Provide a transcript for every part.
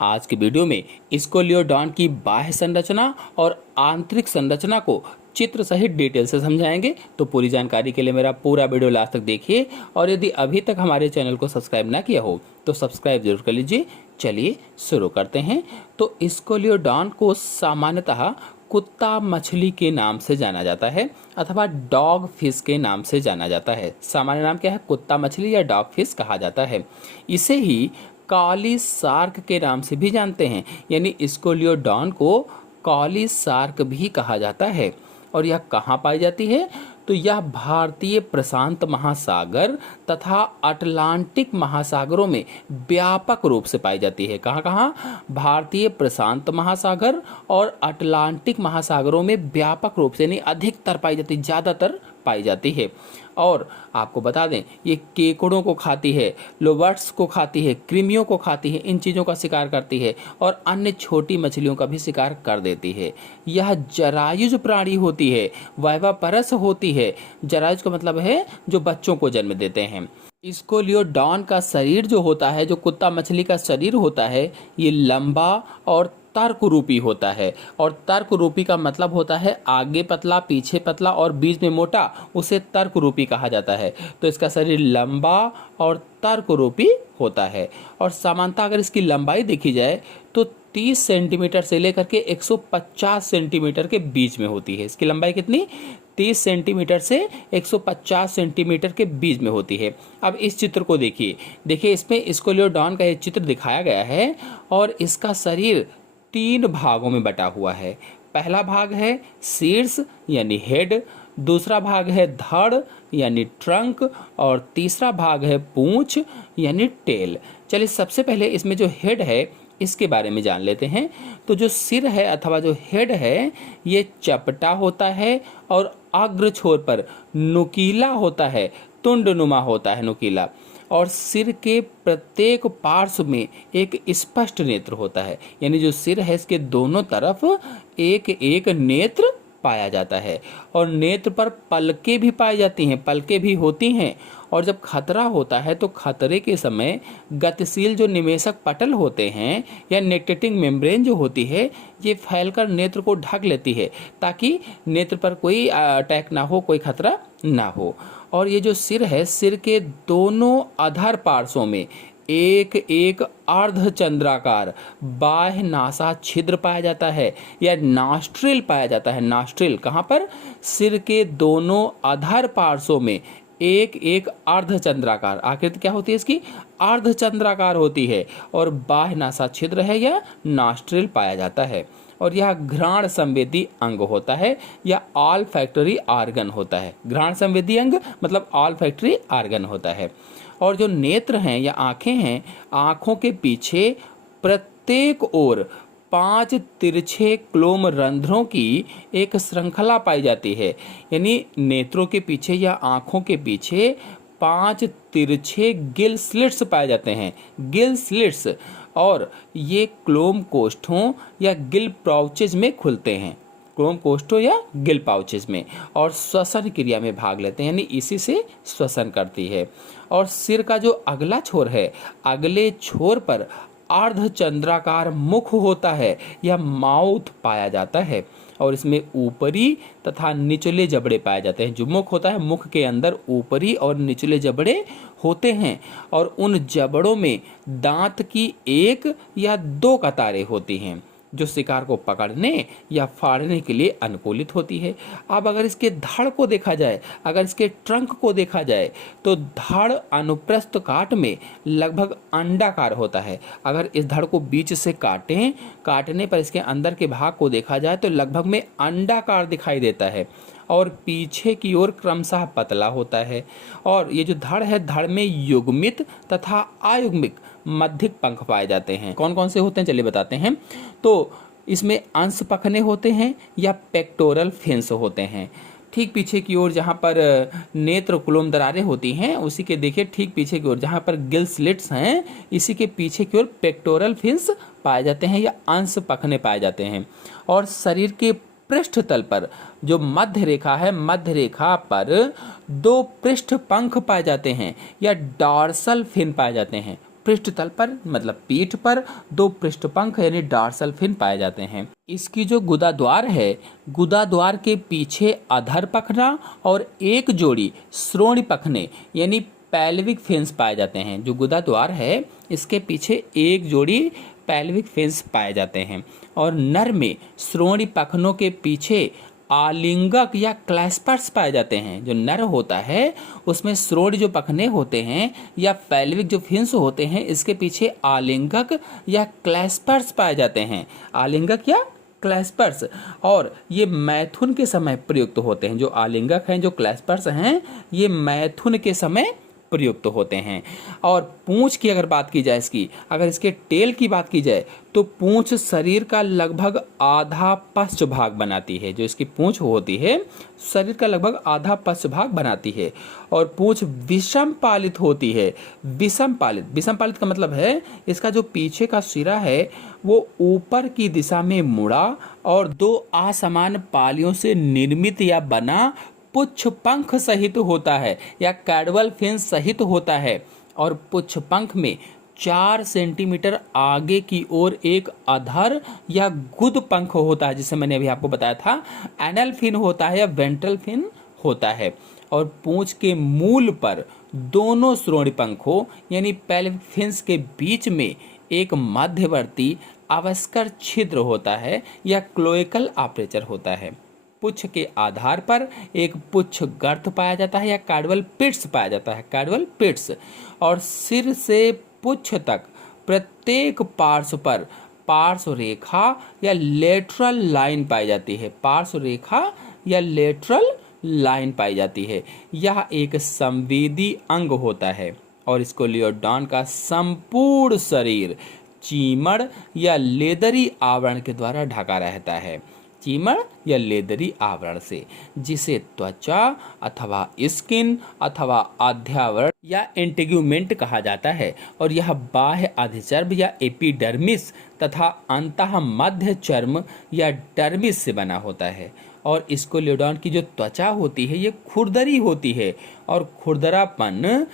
आज के वीडियो में स्कोलियोडॉन की बाह्य संरचना और आंतरिक संरचना को चित्र सहित डिटेल से समझाएंगे। तो पूरी जानकारी के लिए मेरा पूरा वीडियो लास्ट तक देखिए और यदि अभी तक हमारे चैनल को सब्सक्राइब ना किया हो तो सब्सक्राइब जरूर कर लीजिए। चलिए शुरू करते हैं। तो स्कोलियोडॉन को सामान्यतः कुत्ता मछली के नाम से जाना जाता है अथवा डॉग फिश के नाम से जाना जाता है। सामान्य नाम क्या है? कुत्ता मछली या डॉग फिश कहा जाता है। इसे ही काली शार्क के नाम से भी जानते हैं, यानी स्कोलियोडॉन को काली शार्क भी कहा जाता है। और यह कहाँ पाई जाती है? तो यह भारतीय प्रशांत महासागर तथा अटलांटिक महासागरों में व्यापक रूप से पाई जाती है। कहाँ कहाँ? भारतीय प्रशांत महासागर और अटलांटिक महासागरों में व्यापक रूप से, यानी अधिकतर पाई जाती, ज़्यादातर पाई जाती है। और आपको बता दें, ये केकड़ों को खाती है, लोबर्ट्स को खाती है, कृमियों को खाती है, इन चीज़ों का शिकार करती है और अन्य छोटी मछलियों का भी शिकार कर देती है। यह जरायुज प्राणी होती है, वाइवापरस होती है। जरायुज का मतलब है जो बच्चों को जन्म देते हैं। स्कोलियोडॉन का शरीर जो होता है, जो कुत्ता मछली का शरीर होता है, ये लंबा और तर्करूपी होता है। और तर्करूपी का मतलब होता है आगे पतला, पीछे पतला और बीच में मोटा, उसे तर्करूपी कहा जाता है। तो इसका शरीर लंबा और तर्करूपी होता है। और सामान्यतः अगर इसकी लंबाई देखी जाए तो 30 सेंटीमीटर से लेकर के 150 सेंटीमीटर के बीच में होती है। इसकी लंबाई कितनी? 30 सेंटीमीटर से 150 सेंटीमीटर के बीच में होती है। अब इस चित्र को देखिए इसमें स्कोलियोडॉन का एक चित्र दिखाया गया है और इसका शरीर 3 भागों में बटा हुआ है। पहला भाग है शीर्ष यानी हेड, दूसरा भाग है धड़ यानी ट्रंक और तीसरा भाग है पूंछ यानी टेल। चलिए सबसे पहले इसमें जो हेड है इसके बारे में जान लेते हैं। तो जो सिर है अथवा जो हेड है ये चपटा होता है और अग्र छोर पर नुकीला होता है, तुंडनुमा होता है, नुकीला। और सिर के प्रत्येक पार्श्व में एक स्पष्ट नेत्र होता है, यानी जो सिर है इसके दोनों तरफ एक एक नेत्र पाया जाता है। और नेत्र पर पलकें भी पाई जाती हैं, पलकें भी होती हैं। और जब खतरा होता है तो खतरे के समय गतिशील जो निमेशक पटल होते हैं या नेक्टेटिंग मेम्ब्रेन जो होती है, ये फैलकर नेत्र को ढक लेती है ताकि नेत्र पर कोई अटैक ना हो, कोई खतरा ना हो। और ये जो सिर है, सिर के दोनों अधर पार्श्वों में एक एक अर्धचंद्राकार बाह्य नासा छिद्र पाया जाता है या नॉस्ट्रिल पाया जाता है। नॉस्ट्रिल कहाँ पर? सिर के दोनों अधर पार्श्वों में एक एक अर्धचंद्राकार, आकृति क्या होती है इसकी? अर्धचंद्राकार होती है। और बाह्य नासा छिद्र है या नॉस्ट्रिल पाया जाता है। और यह घ्राण संवेदी अंग होता है या ऑल फैक्टरी आर्गन होता है। घ्राण संवेदी अंग मतलब ऑल फैक्टरी आर्गन होता है। और जो नेत्र हैं या आंखें हैं, आंखों के पीछे प्रत्येक ओर 5 तिरछे क्लोम रंध्रों की एक श्रृंखला पाई जाती है, यानी नेत्रों के पीछे या आंखों के पीछे 5 तिरछे गिल स्लिट्स पाए जाते हैं, गिल स्लिट्स। और ये क्लोम कोष्ठों या गिल पाउचेज में खुलते हैं, क्लोम कोष्ठों या गिल पाउचेज में, और श्वसन क्रिया में भाग लेते हैं, यानी इसी से श्वसन करती है। और सिर का जो अगला छोर है, अगले छोर पर अर्धचंद्राकार मुख होता है या माउथ पाया जाता है। और इसमें ऊपरी तथा निचले जबड़े पाए जाते हैं। जो मुख होता है, मुख के अंदर ऊपरी और निचले जबड़े होते हैं। और उन जबड़ों में दांत की 1 या 2 कतारें होती हैं जो शिकार को पकड़ने या फाड़ने के लिए अनुकूलित होती है। अब अगर इसके धड़ को देखा जाए, अगर इसके ट्रंक को देखा जाए, तो धड़ अनुप्रस्थ काट में लगभग अंडाकार होता है। अगर इस धड़ को बीच से काटने पर इसके अंदर के भाग को देखा जाए तो लगभग में अंडाकार दिखाई देता है और पीछे की ओर क्रमशः पतला होता है। और ये जो धड़ है, धड़ में युग्मित तथा अयुग्मित मध्यक पंख पाए जाते हैं। कौन कौन से होते हैं चलिए बताते हैं। तो इसमें अंश पखने होते हैं या पेक्टोरल फिन्स होते हैं। ठीक पीछे की ओर जहाँ पर नेत्र कुलोम दरारें होती हैं, उसी के देखिए ठीक पीछे की ओर जहाँ पर गिल स्लिट्स हैं, इसी के पीछे की ओर पेक्टोरल फिन्स पाए जाते हैं या अंश पखने पाए जाते हैं। और शरीर के पृष्ठ तल पर जो मध्य रेखा है, मध्य रेखा पर 2 पृष्ठ पंख पाए जाते हैं या डॉर्सल फिन पाए जाते हैं। पृष्ठतल पर मतलब पीठ पर 2 पृष्ठपंख यानी डॉर्सल फिन पाए जाते हैं। इसकी जो गुदा द्वार है, गुदा द्वार के पीछे अधर पखना और एक जोड़ी श्रोणि पखने यानी पैल्विक फिन्स पाए जाते हैं। जो गुदा द्वार है इसके पीछे एक जोड़ी पैल्विक फिन्स पाए जाते हैं और नर में श्रोणि पखनों के पीछे आलिंगक या क्लैस्पर्स पाए जाते हैं। जो नर होता है उसमें श्रोणि जो पखने होते हैं या पैल्विक जो फिन्स होते हैं इसके पीछे आलिंगक या क्लैस्पर्स पाए जाते हैं। आलिंगक या क्लैस्पर्स, और ये मैथुन के समय प्रयुक्त होते हैं। जो आलिंगक हैं, जो क्लैस्पर्स हैं, ये मैथुन के समय प्रयुक्त होते हैं। और पूंछ की अगर बात की जाए, अगर इसके टेल की बात की जाए तो पूंछ शरीर का लगभग आधा पश्च भाग बनाती है। जो इसकी पूंछ होती है शरीर का लगभग आधा पश्च भाग बनाती है और पूंछ विषम पालित होती है। विषम पालित का मतलब है इसका जो पीछे का सिरा है वो ऊपर की दिशा में मुड़ा और 2 असमान पालियों से निर्मित या बना पुच्छ पंख सहित होता है या कैडवल फिन सहित होता है। और पुच्छ पंख में 4 सेंटीमीटर आगे की ओर एक अधर या गुद पंख होता है, जिसे मैंने अभी आपको बताया था एनल फिन होता है या वेंट्रल फिन होता है। और पूंछ के मूल पर दोनों श्रोणि पंखों यानी पैल्विक फिन्स के बीच में एक मध्यवर्ती अवस्कर छिद्र होता है या क्लोएकल आपर्चर होता है। पुच्छ के आधार पर एक पुच्छ गर्त पाया जाता है या कार्डवल पिट्स पाया जाता है, कार्डवल पिट्स। और सिर से पुच्छ तक प्रत्येक पार्श्व पर पार्श्व रेखा या लेटरल लाइन पाई जाती है। पार्श्व रेखा या लेटरल लाइन पाई जाती है। यह एक संवेदी अंग होता है और स्कोलियोडॉन का संपूर्ण शरीर चीमड़ या लेदरी आवरण के द्वारा ढका रहता है। चीमड़ या लेदरी आवरण से, जिसे त्वचा अथवा स्किन अथवा आध्यावरण या इंटेग्यूमेंट कहा जाता है। और यह बाह्य अधिचर्म या एपिडर्मिस तथा अंतः मध्य चर्म या डर्मिस से बना होता है। और स्कोलियोडॉन की जो त्वचा होती है ये खुरदरी होती है और खुरदरापन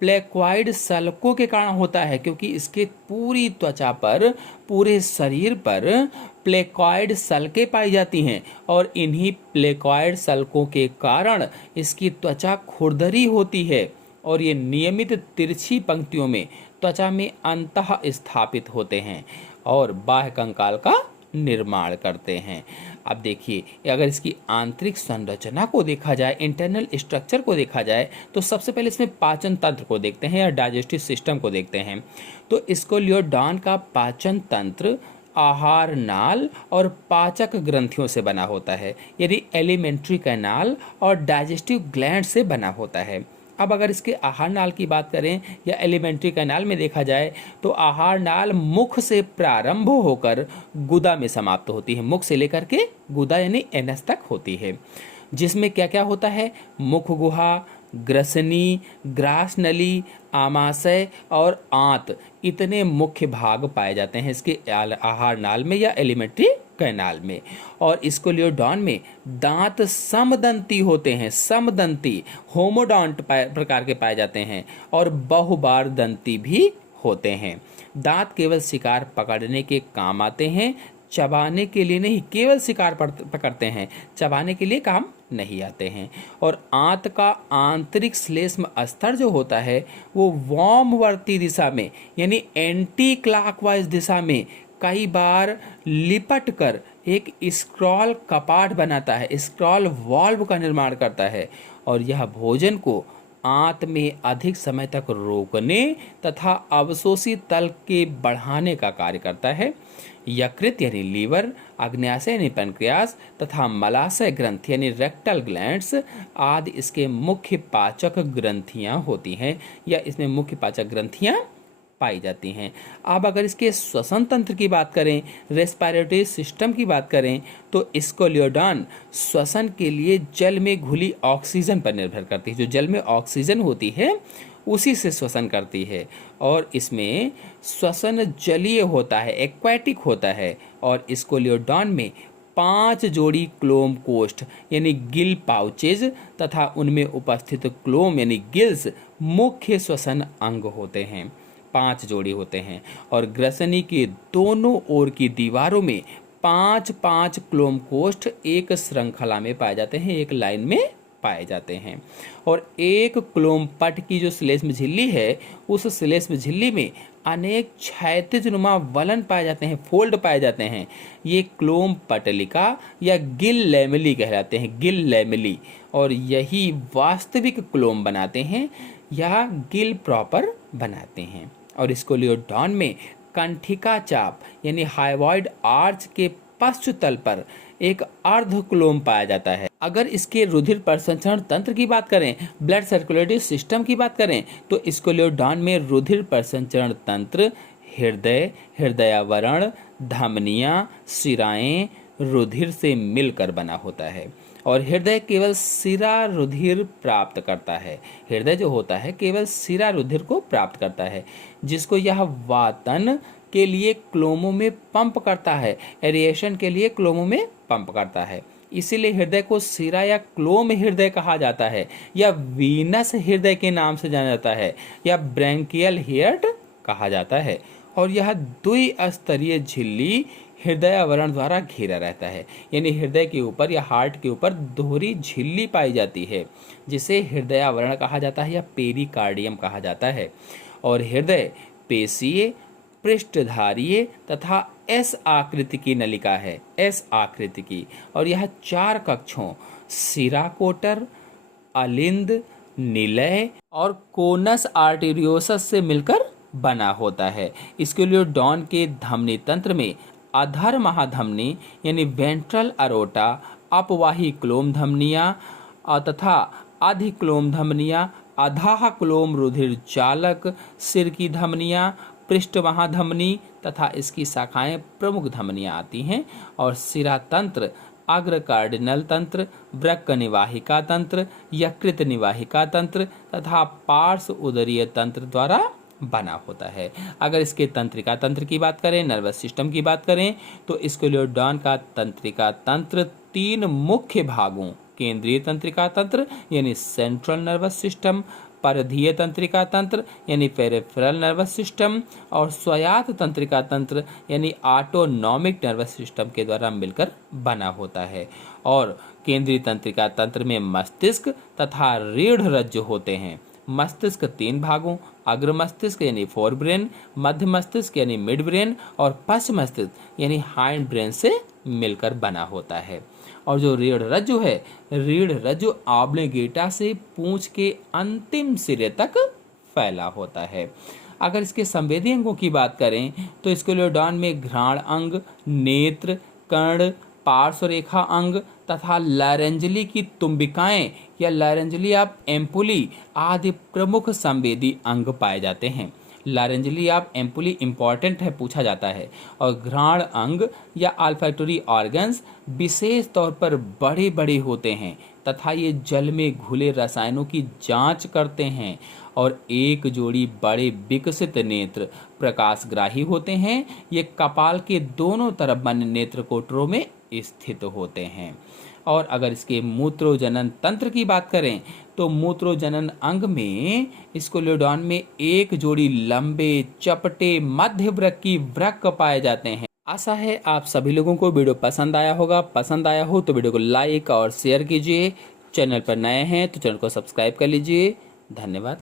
प्लेक्वाइड सल्कों के कारण होता है, क्योंकि इसके पूरी त्वचा पर, पूरे शरीर पर प्लेक्वाइड सल्कें पाई जाती हैं और इन्हीं प्लेक्वाइड सल्कों के कारण इसकी त्वचा खुरदरी होती है और ये नियमित तिरछी पंक्तियों में त्वचा में अंतः स्थापित होते हैं और बाह्य कंकाल का निर्माण करते हैं। अब देखिए, अगर इसकी आंतरिक संरचना को देखा जाए, इंटरनल स्ट्रक्चर को देखा जाए, तो सबसे पहले इसमें पाचन तंत्र को देखते हैं या डाइजेस्टिव सिस्टम को देखते हैं। तो स्कोलियोडॉन का पाचन तंत्र आहार नाल और पाचक ग्रंथियों से बना होता है, यानी एलिमेंट्री कैनाल और डाइजेस्टिव ग्लैंड से बना होता है। अब अगर इसके आहार नाल की बात करें या एलिमेंट्री कैनाल में देखा जाए तो आहार नाल मुख से प्रारंभ होकर गुदा में समाप्त होती है। मुख से लेकर के गुदा यानी एनस तक होती है, जिसमें क्या क्या होता है, मुख गुहा, ग्रसनी, ग्रास नली, आमाशय और आंत, इतने मुख्य भाग पाए जाते हैं इसके आहार नाल में या एलिमेंट्री कैनाल में। और स्कोलियोडॉन में दांत समदंती होते हैं, समदंती होमोडॉन्ट प्रकार के पाए जाते हैं और बहुबार दंती भी होते हैं। दांत केवल शिकार पकड़ने के काम आते हैं, चबाने के लिए नहीं। केवल शिकार पकड़ते हैं, चबाने के लिए काम नहीं आते हैं। और आंत का आंतरिक श्लेष्म स्तर जो होता है वो वामवर्ती दिशा में यानी एंटी क्लॉकवाइज दिशा में कई बार लिपट कर एक स्क्रॉल कपाट बनाता है, स्क्रॉल वॉल्व का निर्माण करता है और यह भोजन को आंत में अधिक समय तक रोकने तथा अवशोषित तल के बढ़ाने का कार्य करता है। यकृत यानी लीवर, अग्न्याशय यानी पैनक्रियास तथा मलाशय ग्रंथि यानी रेक्टल ग्लैंड्स आदि इसके मुख्य पाचक ग्रंथियां होती हैं या इसमें मुख्य पाचक ग्रंथियां पाई जाती हैं। अब अगर इसके श्वसन तंत्र की बात करें, रेस्पिरेटरी सिस्टम की बात करें, तो स्कोलियोडॉन श्वसन के लिए जल में घुली ऑक्सीजन पर निर्भर करती है। जो जल में ऑक्सीजन होती है उसी से श्वसन करती है और इसमें श्वसन जलीय होता है, एक्वाटिक होता है। और स्कोलियोडॉन में 5 जोड़ी क्लोम कोष्ठ यानी गिल पाउचेज तथा उनमें उपस्थित क्लोम यानी गिल्स मुख्य श्वसन अंग होते हैं। 5 जोड़ी होते हैं और ग्रसनी के दोनों ओर की दीवारों में 5-5 क्लोम कोष्ठ एक श्रृंखला में पाए जाते हैं, एक लाइन में पाए जाते हैं। और एक क्लोम पट की जो श्लेष्म झिल्ली है, उस श्लेष्म झिल्ली में अनेक क्षैतिज नुमा वलन पाए जाते हैं, फोल्ड पाए जाते हैं। ये क्लोम पटलिका या गिल लैमेली कहलाते हैं, गिल लैमेली। और यही वास्तविक क्लोम बनाते हैं या गिल प्रॉपर बनाते हैं। और स्कोलियोडॉन में कंठिका चाप यानी हाइवॉइड आर्च के पश्च तल पर एक अर्ध क्लोम पाया जाता है। अगर इसके रुधिर प्रसंचरण तंत्र की बात करें, ब्लड सर्कुलेटरी सिस्टम की बात करें, तो स्कोलियोडॉन में रुधिर प्रसंचरण तंत्र हृदय, हृदयावरण, धमनियां, शिराएं रुधिर से मिलकर बना होता है। और हृदय केवल सिरा रुधिर प्राप्त करता है। हृदय जो होता है केवल सिरा रुधिर को प्राप्त करता है, जिसको यह वातन के लिए क्लोमों में पंप करता है, एरिएशन के लिए क्लोमों में पंप करता है। इसीलिए हृदय को सिरा या क्लोम हृदय कहा जाता है, या वीनस हृदय के नाम से जाना जाता है, या ब्रैंकियल हार्ट कहा जाता है। और यह द्विस्तरीय झिल्ली हृदय आवरण द्वारा घिरा रहता है, यानी हृदय के ऊपर या हार्ट के ऊपर दोहरी झिल्ली पाई जाती है, जिसे हृदय आवरण कहा जाता है या पेरिकार्डियम कहा जाता है। और हृदय पेशीय, पृष्ठधारीय तथा एस आकृति की नलिका है, एस आकृति की। और यह 4 कक्षों सिरा कोटर, अलिंद, निलय और कोनस आर्टेरियोसस से मिलकर बना होता है। स्कोलियोडॉन के धमनी तंत्र में अधर महाधमनी यानी वेंट्रल अरोटा, अपवाही क्लोम धमनियाँ तथा अधिक्लोम धमनियाँ, अधाह क्लोम रुधिर चालक, सिर की धमनियाँ, पृष्ठ महाधमनी तथा इसकी शाखाएं प्रमुख धमनियाँ आती हैं। और सिरा तंत्र अग्र कार्डिनल तंत्र, वृक्क निवाहिका तंत्र, यकृत निवाहिका तंत्र तथा पार्श्व उदरीय तंत्र द्वारा बना होता है। अगर इसके तंत्रिका तंत्र की बात करें, नर्वस सिस्टम की बात करें, तो स्कोलियोडॉन का तंत्रिका तंत्र 3 मुख्य भागों, केंद्रीय तंत्रिका तंत्र यानी सेंट्रल नर्वस सिस्टम, परिधीय तंत्रिका तंत्र यानी पेरिफेरल नर्वस सिस्टम, और स्वायत्त तंत्रिका तंत्र यानी ऑटोनॉमिक नर्वस सिस्टम के द्वारा मिलकर बना होता है। और केंद्रीय तंत्रिका तंत्र में मस्तिष्क तथा रीढ़ रज्जु होते हैं। मस्तिष्क 3 भागों, अग्र मस्तिष्क यानी फोर ब्रेन, मध्य मस्तिष्क यानी मिड ब्रेन और पश्च मस्तिष्क यानी हाइंड ब्रेन से मिलकर बना होता है। और जो रीढ़ रज्जु है, रीढ़ रज्जु ऑब्लिगेटा से पूंछ के अंतिम सिरे तक फैला होता है। अगर इसके संवेदी अंगों की बात करें, तो स्कोलियोडॉन में घ्राण अंग, नेत्र, कर्ण, पार्श्व रेखा अंग तथा लारेंजली की तुम्बिकाएं या लारेंजली ऑफ एम्पुली आदि प्रमुख संवेदी अंग पाए जाते हैं। लारेंजली ऑफ एम्पुली इंपॉर्टेंट है, पूछा जाता है। और घ्राण अंग या अल्फैक्टरी ऑर्गन्स विशेष तौर पर बड़े बड़े होते हैं तथा ये जल में घुले रसायनों की जांच करते हैं। और एक जोड़ी बड़े विकसित नेत्र प्रकाशग्राही होते हैं। ये कपाल के दोनों तरफ बने नेत्र कोटरों में स्थित होते हैं। और अगर इसके मूत्रोजनन तंत्र की बात करें, तो मूत्रोजनन अंग में स्कोलियोडॉन में एक जोड़ी लंबे चपटे मध्य वृक्क की वृक्क पाए जाते हैं। आशा है आप सभी लोगों को वीडियो पसंद आया होगा। पसंद आया हो तो वीडियो को लाइक और शेयर कीजिए। चैनल पर नए हैं तो चैनल को सब्सक्राइब कर लीजिए। धन्यवाद।